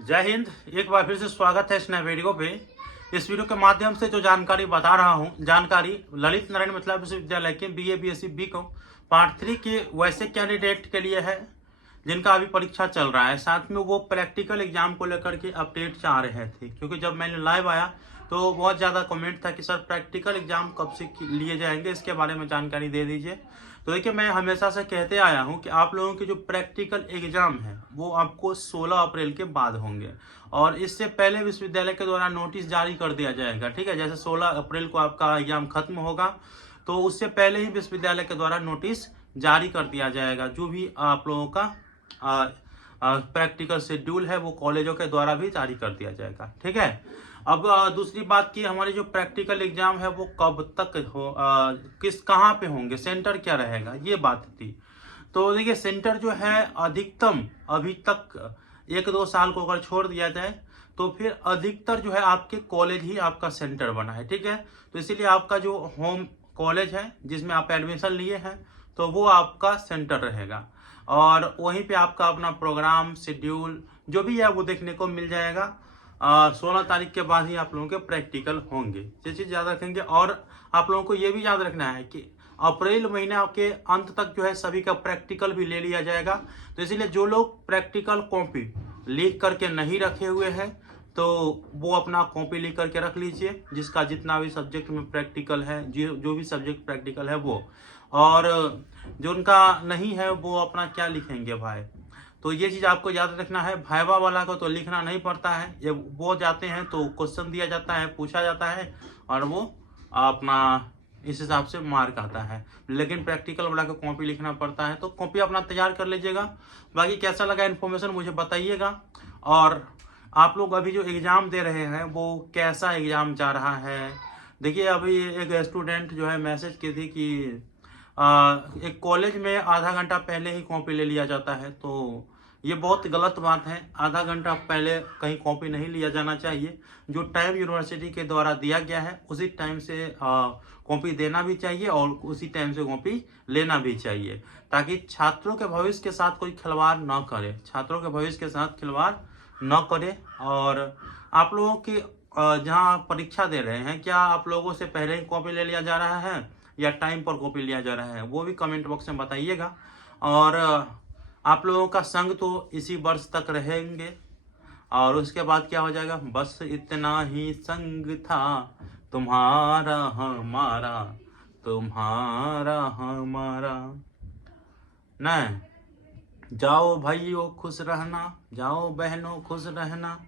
जय हिंद। एक बार फिर से स्वागत है इस नए वीडियो पे। इस वीडियो के माध्यम से जो जानकारी बता रहा हूँ, जानकारी ललित नारायण मिथिला विश्वविद्यालय के बीए, बीएससी, बीकॉम पार्ट 3 के वैसे कैंडिडेट के लिए है जिनका अभी परीक्षा चल रहा है। साथ में वो प्रैक्टिकल एग्जाम को लेकर के अपडेट चाह रहे थे, क्योंकि जब मैंने लाइव आया तो बहुत ज़्यादा कमेंट था कि सर प्रैक्टिकल एग्जाम कब से लिए जाएंगे, इसके बारे में जानकारी दे दीजिए। तो देखिए, मैं हमेशा से कहते आया हूं कि आप लोगों के जो प्रैक्टिकल एग्जाम है वो आपको 16 अप्रैल के बाद होंगे, और इससे पहले विश्वविद्यालय के द्वारा नोटिस जारी कर दिया जाएगा। ठीक है, जैसे 16 अप्रैल को आपका एग्जाम खत्म होगा तो उससे पहले ही विश्वविद्यालय के द्वारा नोटिस जारी कर दिया जाएगा। जो भी आप लोगों का प्रैक्टिकल शेड्यूल है वो कॉलेजों के द्वारा भी जारी कर दिया जाएगा। ठीक है, अब दूसरी बात की, हमारे जो प्रैक्टिकल एग्जाम है वो कब तक हो, कहाँ पे होंगे, सेंटर क्या रहेगा, ये बात थी। तो देखिए, सेंटर जो है अधिकतम अभी तक 1-2 साल को अगर छोड़ दिया जाए तो फिर अधिकतर जो है आपके कॉलेज ही आपका सेंटर बना है। ठीक है, तो इसीलिए आपका जो होम कॉलेज है जिसमें आप एडमिशन लिए हैं तो वो आपका सेंटर रहेगा, और वहीं पे आपका अपना प्रोग्राम शेड्यूल जो भी है वो देखने को मिल जाएगा। 16 तारीख के बाद ही आप लोगों के प्रैक्टिकल होंगे, ये चीज़ याद रखेंगे। और आप लोगों को ये भी याद रखना है कि अप्रैल महीने के अंत तक जो है सभी का प्रैक्टिकल भी ले लिया जाएगा। तो इसीलिए जो लोग प्रैक्टिकल कॉपी लिख करके नहीं रखे हुए हैं तो वो अपना कॉपी लिख करके रख लीजिए, जिसका जितना भी सब्जेक्ट में प्रैक्टिकल है, जो भी सब्जेक्ट प्रैक्टिकल है वो, और जो उनका नहीं है वो अपना क्या लिखेंगे भाई। तो ये चीज़ आपको याद रखना है। वाइवा वाला को तो लिखना नहीं पड़ता है, ये वो जाते हैं तो क्वेश्चन दिया जाता है, पूछा जाता है और वो अपना इस हिसाब से मार्क आता है। लेकिन प्रैक्टिकल वाला को कॉपी लिखना पड़ता है, तो कॉपी अपना तैयार कर लीजिएगा। बाकी कैसा लगा इन्फॉर्मेशन मुझे बताइएगा। और आप लोग अभी जो एग्ज़ाम दे रहे हैं वो कैसा एग्ज़ाम जा रहा है। देखिए, अभी एक स्टूडेंट जो है मैसेज की थी कि एक कॉलेज में आधा घंटा पहले ही कॉपी ले लिया जाता है, तो ये बहुत गलत बात है। आधा घंटा पहले कहीं कॉपी नहीं लिया जाना चाहिए। जो टाइम यूनिवर्सिटी के द्वारा दिया गया है उसी टाइम से कॉपी देना भी चाहिए और उसी टाइम से कॉपी लेना भी चाहिए, ताकि छात्रों के भविष्य के साथ कोई खिलवाड़ न करे, छात्रों के भविष्य के साथ खिलवाड़ न करे। और आप लोगों की जहाँ परीक्षा दे रहे हैं, क्या आप लोगों से पहले ही कॉपी ले लिया जा रहा है या टाइम पर कॉपी लिया जा रहा है, वो भी कमेंट बॉक्स में बताइएगा। और आप लोगों का संग तो इसी वर्ष तक रहेंगे और उसके बाद क्या हो जाएगा, बस इतना ही संग था तुम्हारा हमारा, तुम्हारा हमारा। नहीं, जाओ भाइयों खुश रहना, जाओ बहनों खुश रहना।